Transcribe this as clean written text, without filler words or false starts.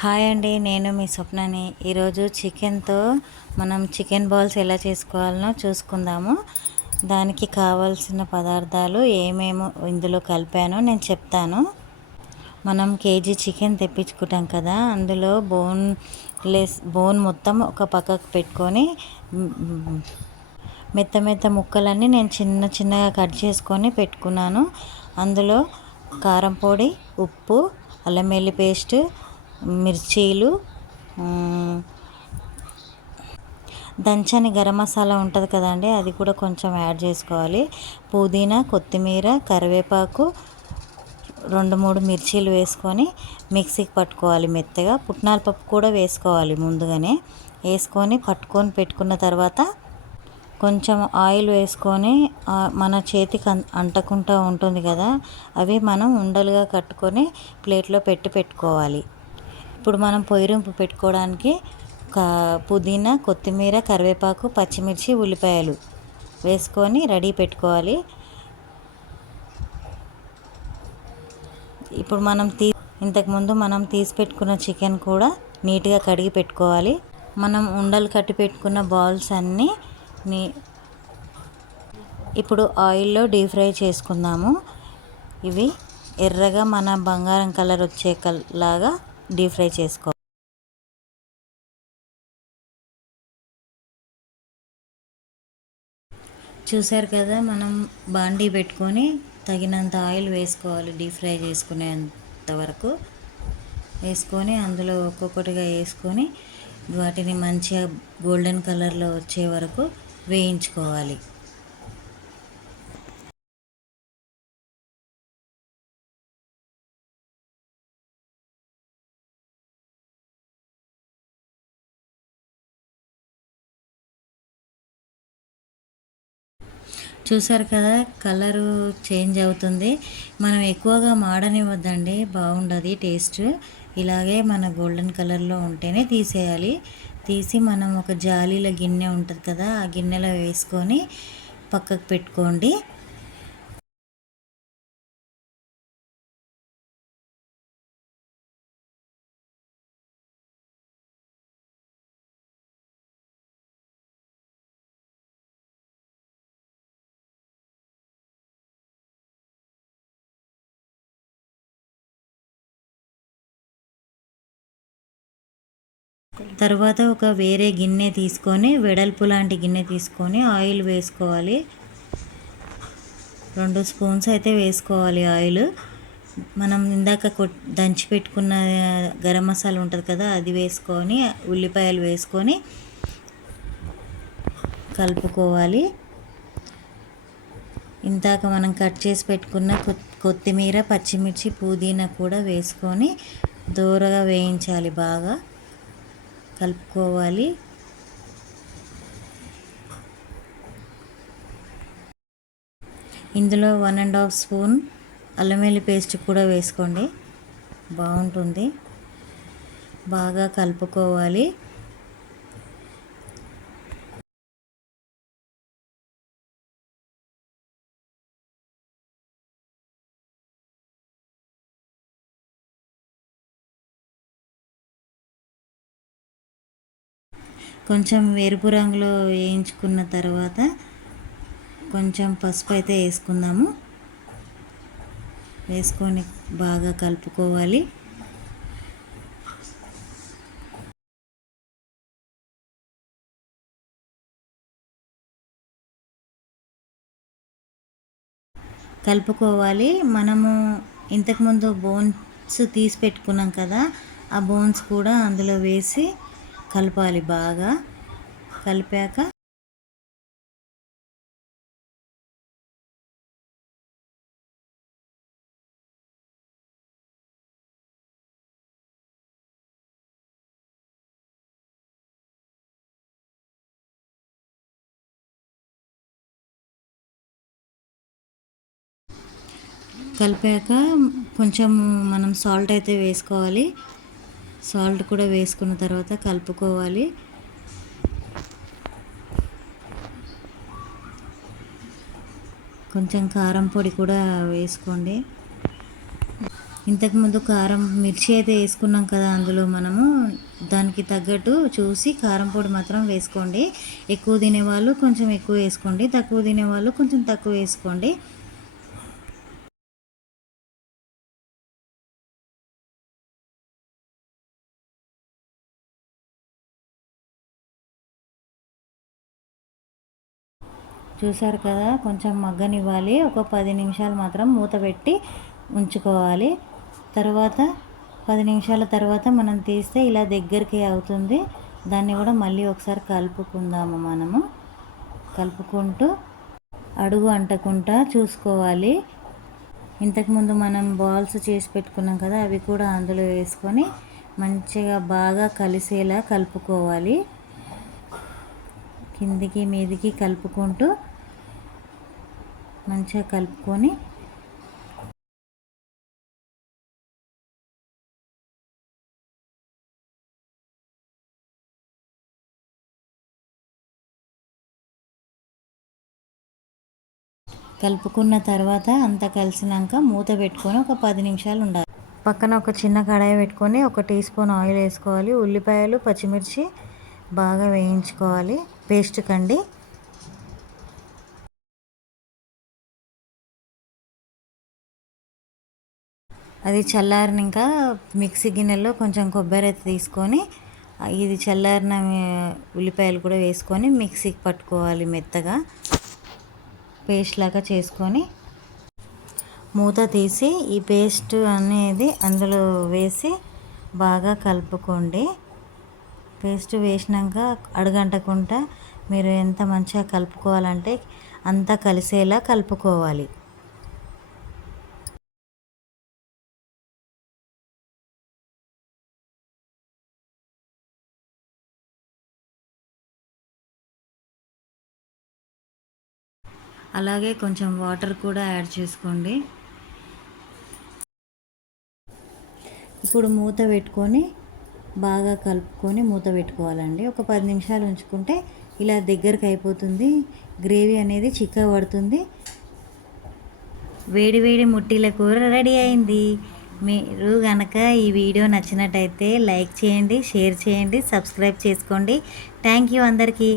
Hi అండి, నేను మీ స్వప్నని. ఈరోజు చికెన్తో మనం చికెన్ బాల్స్ ఎలా చేసుకోవాలనో చూసుకుందాము. దానికి కావాల్సిన పదార్థాలు ఏమేమో ఇందులో కలిపానో నేను చెప్తాను. మనం కేజీ చికెన్ తెప్పించుకుంటాం కదా, అందులో బోన్ మొత్తం ఒక పక్కకు పెట్టుకొని మెత్త మెత్త ముక్కలన్నీ నేను చిన్న చిన్నగా కట్ చేసుకొని పెట్టుకున్నాను. అందులో కారం పొడి, ఉప్పు, అల్లం వెల్లుల్లి పేస్ట్, మిర్చీలు, దంచని గరం మసాలా ఉంటుంది కదండి, అది కూడా కొంచెం యాడ్ చేసుకోవాలి. పుదీనా, కొత్తిమీర, కరివేపాకు, 2-3 మిర్చీలు వేసుకొని మిక్సీకి పట్టుకోవాలి మెత్తగా. పుట్నాల పప్పు కూడా వేసుకోవాలి ముందుగానే. వేసుకొని పట్టుకొని పెట్టుకున్న తర్వాత కొంచెం ఆయిల్ వేసుకొని మన చేతికి అంటకుండా ఉంటుంది కదా, అవి మనం ఉండలుగా కట్టుకొని ప్లేట్లో పెట్టుకోవాలి. ఇప్పుడు మనం పొయ్యిరింపు పెట్టుకోవడానికి పుదీనా, కొత్తిమీర, కరివేపాకు, పచ్చిమిర్చి, ఉల్లిపాయలు వేసుకొని రెడీ పెట్టుకోవాలి. ఇప్పుడు ఇంతకుముందు మనం తీసి పెట్టుకున్న చికెన్ కూడా నీట్గా కడిగి పెట్టుకోవాలి. మనం ఉండలు కట్టి పెట్టుకున్న బాల్స్ అన్నీ ఇప్పుడు ఆయిల్లో డీప్ ఫ్రై చేసుకుందాము. ఇవి ఎర్రగా మన బంగారం కలర్ వచ్చేలాగా డీప్ ఫ్రై చేసుకోవాలి. చూసారు కదా, మనం బాండీ పెట్టుకొని తగినంత ఆయిల్ వేసుకోవాలి. డీప్ ఫ్రై చేసుకునేంత వరకు వేసుకొని అందులో ఒక్కొక్కటిగా వేసుకొని వాటిని మంచిగా గోల్డెన్ కలర్లో వచ్చే వరకు వేయించుకోవాలి. చూసారు కదా, కలరు చేంజ్ అవుతుంది. మనం ఎక్కువగా మాడనివ్వద్దండి, బాగుండదు టేస్ట్. ఇలాగే మన గోల్డెన్ కలర్లో ఉంటేనే తీసేయాలి. తీసి మనం ఒక జాలీల గిన్నె ఉంటుంది కదా, ఆ గిన్నెలో వేసుకొని పక్కకు పెట్టుకోండి. తర్వాత ఒక వేరే గిన్నె తీసుకొని, వెడల్పు లాంటి గిన్నె తీసుకొని ఆయిల్ వేసుకోవాలి. 2 స్పూన్స్ అయితే వేసుకోవాలి ఆయిల్. మనం ఇందాక దంచి పెట్టుకున్న గరం మసాలా ఉంటుంది కదా, అది వేసుకొని ఉల్లిపాయలు వేసుకొని కలుపుకోవాలి. ఇందాక మనం కట్ చేసి పెట్టుకున్న కొత్తిమీర, పచ్చిమిర్చి, పుదీనా కూడా వేసుకొని దూరగా వేయించాలి. బాగా కలుపుకోవాలి. ఇందులో 1.5 స్పూన్ అల్లం వెల్లుల్లి పేస్ట్ కూడా వేసుకోండి, బాగుంటుంది. బాగా కలుపుకోవాలి. కొంచెం ఎరుపు రంగులో వేయించుకున్న తర్వాత కొంచెం పసుపు అయితే వేసుకుందాము. వేసుకొని బాగా కలుపుకోవాలి. మనము ఇంతకుముందు బోన్స్ తీసి పెట్టుకున్నాం కదా, ఆ బోన్స్ కూడా అందులో వేసి కలపాలి. బాగా కలిపాక కొంచెం మనం సాల్ట్ అయితే వేసుకోవాలి. సాల్ట్ కూడా వేసుకున్న తర్వాత కలుపుకోవాలి. కొంచెం కారం పొడి కూడా వేసుకోండి. ఇంతకుముందు కారం మిర్చి అయితే వేసుకున్నాం కదా, అందులో మనము దానికి తగ్గట్టు చూసి కారం పొడి మాత్రం వేసుకోండి. ఎక్కువ తినేవాళ్ళు కొంచెం ఎక్కువ వేసుకోండి, తక్కువ తినేవాళ్ళు కొంచెం తక్కువ వేసుకోండి. చూసారు కదా, కొంచెం మగ్గనివ్వాలి. ఒక 10 నిమిషాలు మాత్రం మూత పెట్టి ఉంచుకోవాలి. తర్వాత 10 నిమిషాల తర్వాత మనం తీస్తే ఇలా దగ్గరికి అవుతుంది. దాన్ని కూడా మళ్ళీ ఒకసారి కలుపుకుందాము. మనము కలుపుకుంటూ అడుగు అంటకుండా చూసుకోవాలి. ఇంతకుముందు మనం బాల్స్ చేసి పెట్టుకున్నాం కదా, అవి కూడా అందులో వేసుకొని మంచిగా బాగా కలిసేలా కలుపుకోవాలి. కిందికి మీదికి కలుపుకుంటూ మంచిగా కలుపుకొని కలుపుకున్న తర్వాత అంతా కలిసినాక మూత పెట్టుకొని ఒక 10 నిమిషాలు ఉండాలి. పక్కన ఒక చిన్న కడాయి పెట్టుకొని 1 టీ స్పూన్ ఆయిల్ వేసుకోవాలి. ఉల్లిపాయలు పచ్చిమిర్చి బాగా వేయించుకోవాలి, పేస్ట్ కండి. అది చల్లారినాక మిక్సీ గిన్నెలో కొంచెం కొబ్బరి తీసుకొని ఇది చల్లారిన ఉల్లిపాయలు కూడా వేసుకొని మిక్సీకి పట్టుకోవాలి. మెత్తగా పేస్ట్ లాగా చేసుకొని మూత తీసి ఈ పేస్ట్ అనేది అందులో వేసి బాగా కలుపుకోండి. పేస్ట్ వేసినాక అడుగంటకుండా మీరు ఎంత మంచిగా కలుపుకోవాలంటే అంతా కలిసేలా కలుపుకోవాలి. అలాగే కొంచెం వాటర్ కూడా యాడ్ చేసుకోండి. ఇప్పుడు మూత పెట్టుకొని బాగా కలుపుకొని మూత పెట్టుకోవాలండి. ఒక 10 నిమిషాలు ఉంచుకుంటే ఇలా దగ్గరకు అయిపోతుంది. గ్రేవీ అనేది చిక్కగా పడుతుంది. వేడి వేడి ముట్టిల కూర రెడీ అయింది. మీరు కనుక ఈ వీడియో నచ్చినట్టయితే లైక్ చేయండి, షేర్ చేయండి, సబ్స్క్రైబ్ చేసుకోండి. థ్యాంక్ యూ అందరికీ.